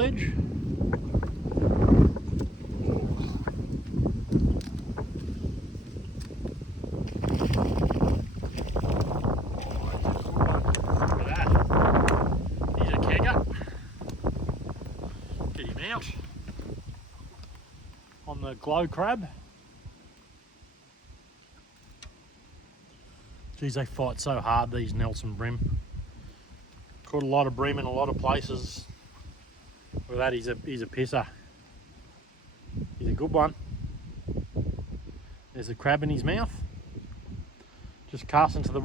ledge. Out on the glow crab. Geez, they fight so hard, these Nelson bream. Caught a lot of bream in a lot of places. With that, he's a pisser. He's a good one. There's a crab in his mouth. Just cast into the